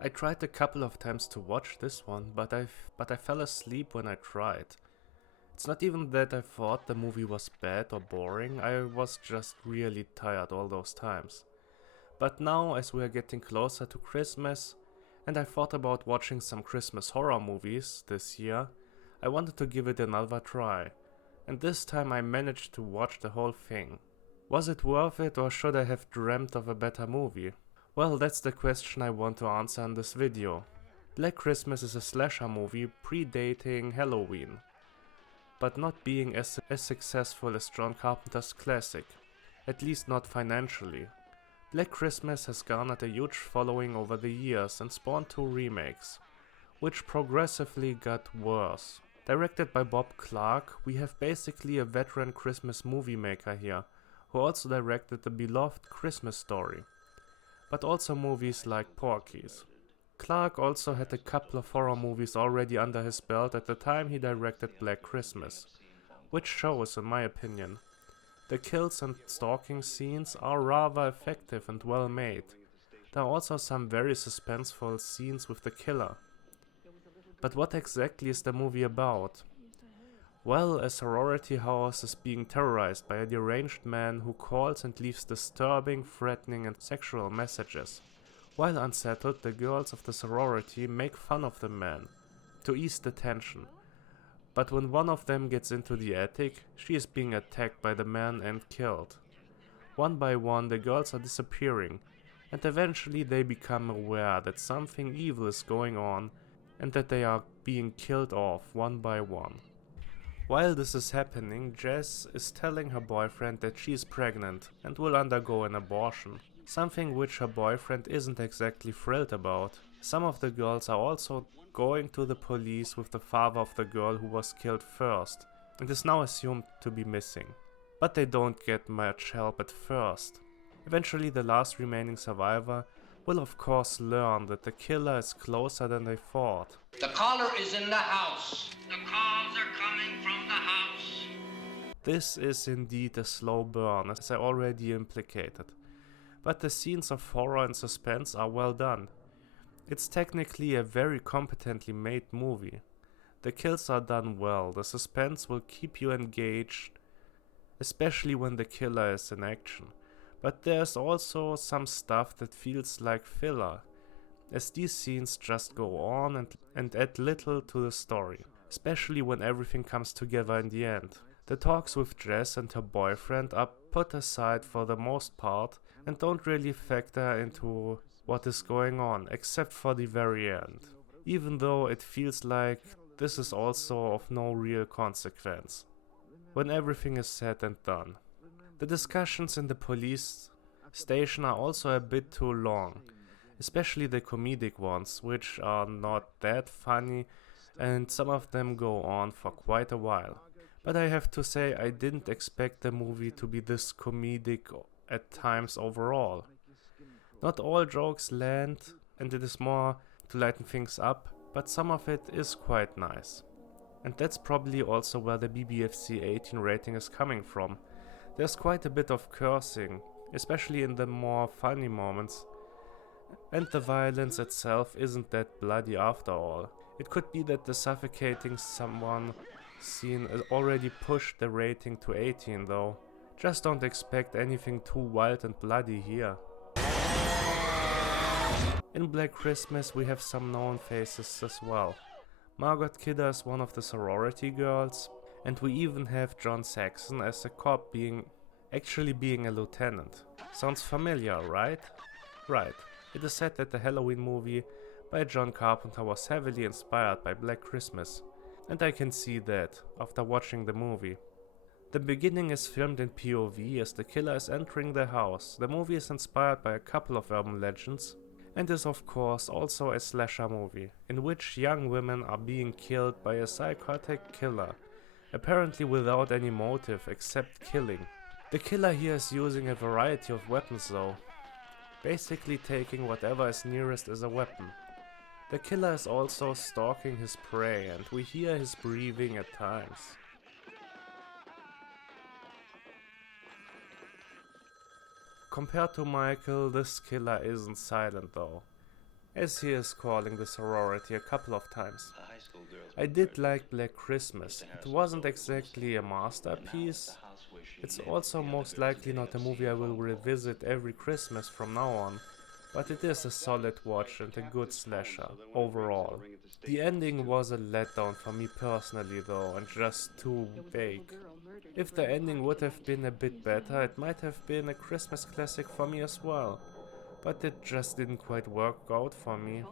I tried a couple of times to watch this one, but I fell asleep when I tried. It's not even that I thought the movie was bad or boring, I was just really tired all those times. But now, as we are getting closer to Christmas, and I thought about watching some Christmas horror movies this year, I wanted to give it another try. And this time I managed to watch the whole thing. Was it worth it, or should I have dreamt of a better movie? Well, that's the question I want to answer in this video. Black Christmas is a slasher movie predating Halloween, but not being as successful as John Carpenter's classic, at least not financially. Black Christmas has garnered a huge following over the years and spawned 2 remakes, which progressively got worse. Directed by Bob Clark, we have basically a veteran Christmas movie maker here, who also directed the beloved Christmas Story, but also movies like Porky's. Clark also had a couple of horror movies already under his belt at the time he directed Black Christmas, which shows, in my opinion. The kills and stalking scenes are rather effective and well made. There are also some very suspenseful scenes with the killer. But what exactly is the movie about? Well, a sorority house is being terrorized by a deranged man who calls and leaves disturbing, threatening and sexual messages. While unsettled, the girls of the sorority make fun of the man to ease the tension. But when one of them gets into the attic, she is being attacked by the man and killed. One by one, the girls are disappearing, and eventually they become aware that something evil is going on and that they are being killed off one by one. While this is happening, Jess is telling her boyfriend that she is pregnant and will undergo an abortion, something which her boyfriend isn't exactly thrilled about. Some of the girls are also going to the police with the father of the girl who was killed first and is now assumed to be missing. But they don't get much help at first. Eventually the last remaining survivor will of course learn that the killer is closer than they thought. The caller is in the house. The calls are coming from the house. This is indeed a slow burn, as I already implicated. But the scenes of horror and suspense are well done. It's technically a very competently made movie. The kills are done well, the suspense will keep you engaged, especially when the killer is in action. But there's also some stuff that feels like filler, as these scenes just go on and add little to the story, especially when everything comes together in the end. The talks with Jess and her boyfriend are put aside for the most part and don't really factor into what is going on, except for the very end. Even though it feels like this is also of no real consequence, when everything is said and done. The discussions in the police station are also a bit too long, especially the comedic ones, which are not that funny, and some of them go on for quite a while. But I have to say, I didn't expect the movie to be this comedic at times overall. Not all jokes land, and it is more to lighten things up, but some of it is quite nice. And that's probably also where the BBFC 18 rating is coming from. There's quite a bit of cursing, especially in the more funny moments, and the violence itself isn't that bloody after all. It could be that the suffocating someone scene already pushed the rating to 18 though. Just don't expect anything too wild and bloody here. In Black Christmas we have some known faces as well. Margot Kidder is one of the sorority girls, and we even have John Saxon as a cop actually being a lieutenant. Sounds familiar, right? Right. It is said that the Halloween movie by John Carpenter was heavily inspired by Black Christmas, and I can see that after watching the movie. The beginning is filmed in POV as the killer is entering the house. The movie is inspired by a couple of urban legends, and is of course also a slasher movie, in which young women are being killed by a psychotic killer, apparently without any motive except killing. The killer here is using a variety of weapons though, basically taking whatever is nearest as a weapon. The killer is also stalking his prey, and we hear his breathing at times. Compared to Michael, this killer isn't silent though. as he is calling the sorority a couple of times. I did like Black Christmas. It wasn't exactly a masterpiece. It's also most likely not a movie I will revisit every Christmas from now on, but it is a solid watch and a good slasher, overall. The ending was a letdown for me personally though, and just too vague. If the ending would have been a bit better, it might have been a Christmas classic for me as well, but it just didn't quite work out for me.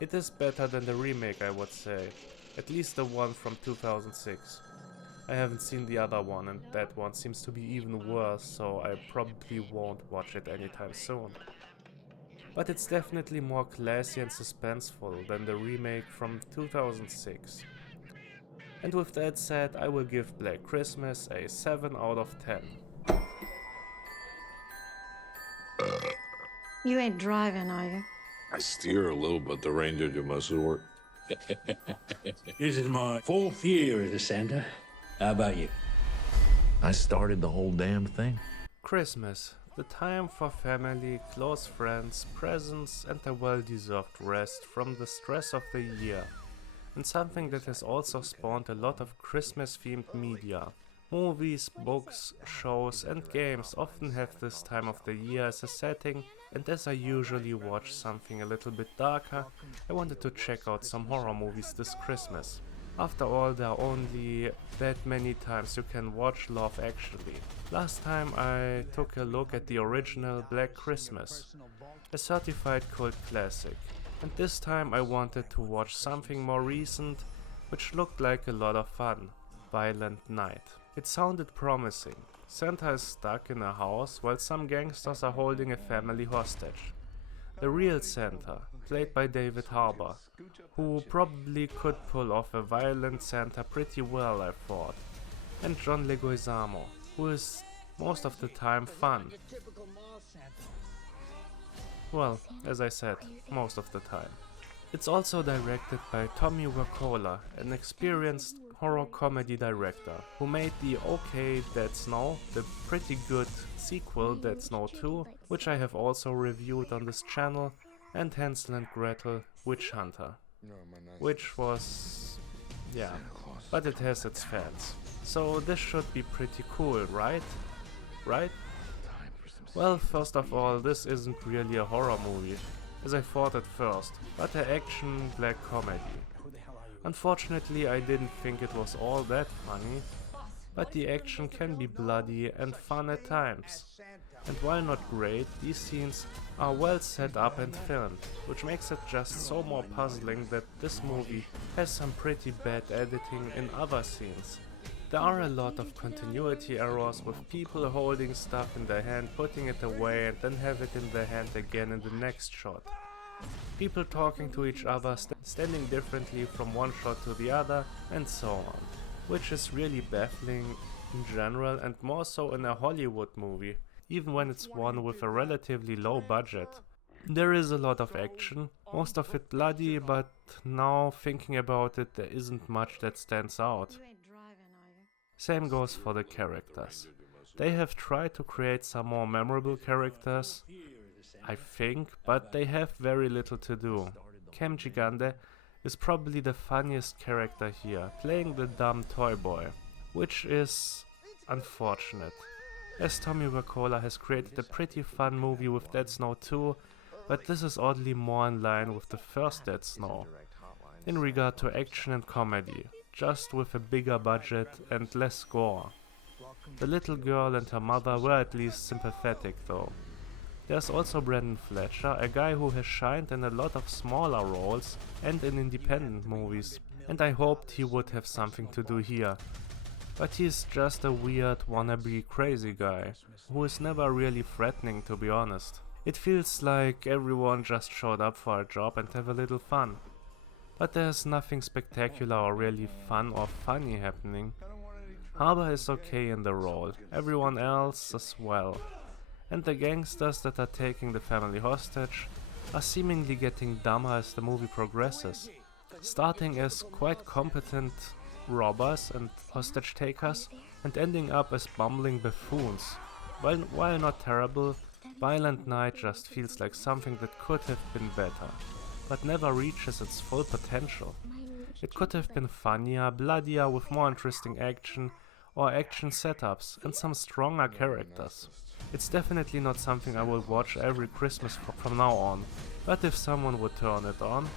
It is better than the remake, I would say, at least the one from 2006. I haven't seen the other one, and that one seems to be even worse, so I probably won't watch it anytime soon. But it's definitely more classy and suspenseful than the remake from 2006. And with that said, I will give Black Christmas a 7 out of 10. You ain't driving, are you? I steer a little, but the ranger do most of the work. This is my 4th year as a Santa. How about you? I started the whole damn thing. Christmas, the time for family, close friends, presents and a well-deserved rest from the stress of the year. And something that has also spawned a lot of Christmas-themed media. Movies, books, shows and games often have this time of the year as a setting, and as I usually watch something a little bit darker, I wanted to check out some horror movies this Christmas. After all, there are only that many times you can watch Love Actually. Last time I took a look at the original Black Christmas, a certified cult classic, and this time I wanted to watch something more recent, which looked like a lot of fun, Violent Night. It sounded promising. Santa is stuck in a house while some gangsters are holding a family hostage. The real Santa, played by David Harbour, who probably could pull off a violent Santa pretty well, I thought, and John Leguizamo, who is most of the time fun. Well, as I said, most of the time. It's also directed by Tommy Wirkola, an experienced horror comedy director, who made the OK Dead Snow, the pretty good sequel Dead Snow 2, which I have also reviewed on this channel, and Hansel and Gretel Witch Hunter, which was, yeah, but it has its fans. So this should be pretty cool, right? Right? Well, first of all, this isn't really a horror movie, as I thought at first, but an action black comedy. Unfortunately, I didn't think it was all that funny, but the action can be bloody and fun at times. And while not great, these scenes are well set up and filmed, which makes it just so more puzzling that this movie has some pretty bad editing in other scenes. There are a lot of continuity errors with people holding stuff in their hand, putting it away and then have it in their hand again in the next shot. People talking to each other, standing differently from one shot to the other, and so on, which is really baffling in general and more so in a Hollywood movie, even when it's one with a relatively low budget. There is a lot of action, most of it bloody, but now thinking about it, there isn't much that stands out. Same goes for the characters. They have tried to create some more memorable characters, I think, but they have very little to do. Cam Gigande is probably the funniest character here, playing the dumb toy boy, which is unfortunate, as Tommy Wirkola has created a pretty fun movie with Dead Snow 2, but this is oddly more in line with the first Dead Snow, in regard to action and comedy, just with a bigger budget and less gore. The little girl and her mother were at least sympathetic though. There's also Brendan Fletcher, a guy who has shined in a lot of smaller roles and in independent movies, and I hoped he would have something to do here. But he's just a weird wannabe crazy guy, who is never really threatening, to be honest. It feels like everyone just showed up for a job and have a little fun. But there's nothing spectacular or really fun or funny happening. Harbour is okay in the role, everyone else as well. And the gangsters that are taking the family hostage are seemingly getting dumber as the movie progresses, starting as quite competent robbers and hostage takers and ending up as bumbling buffoons. While not terrible, Violent Night just feels like something that could have been better, but never reaches its full potential. It could have been funnier, bloodier, with more interesting action, or action setups, and some stronger characters. It's definitely not something I will watch every Christmas from now on, but if someone would turn it on,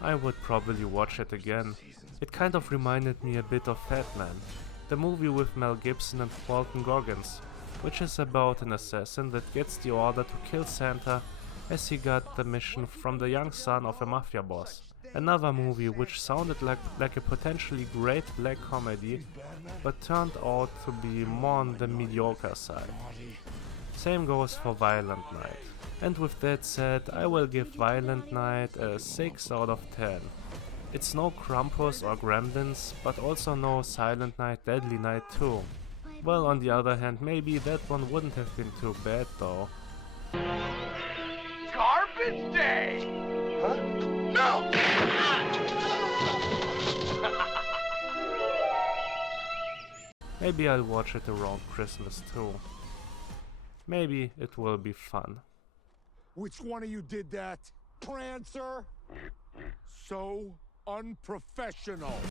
I would probably watch it again. It kind of reminded me a bit of Fat Man, the movie with Mel Gibson and Walton Goggins, which is about an assassin that gets the order to kill Santa as he got the mission from the young son of a mafia boss. Another movie which sounded like a potentially great black comedy, but turned out to be more on the mediocre side. Same goes for Violent Night. And with that said, I will give Violent Night a 6 out of 10. It's no Krampus or Gremlins, but also no Silent Night, Deadly Night 2. Well, on the other hand, maybe that one wouldn't have been too bad though. Garbage Day! Huh? No! Maybe I'll watch it around Christmas too. Maybe it will be fun. Which one of you did that? Prancer? So unprofessional.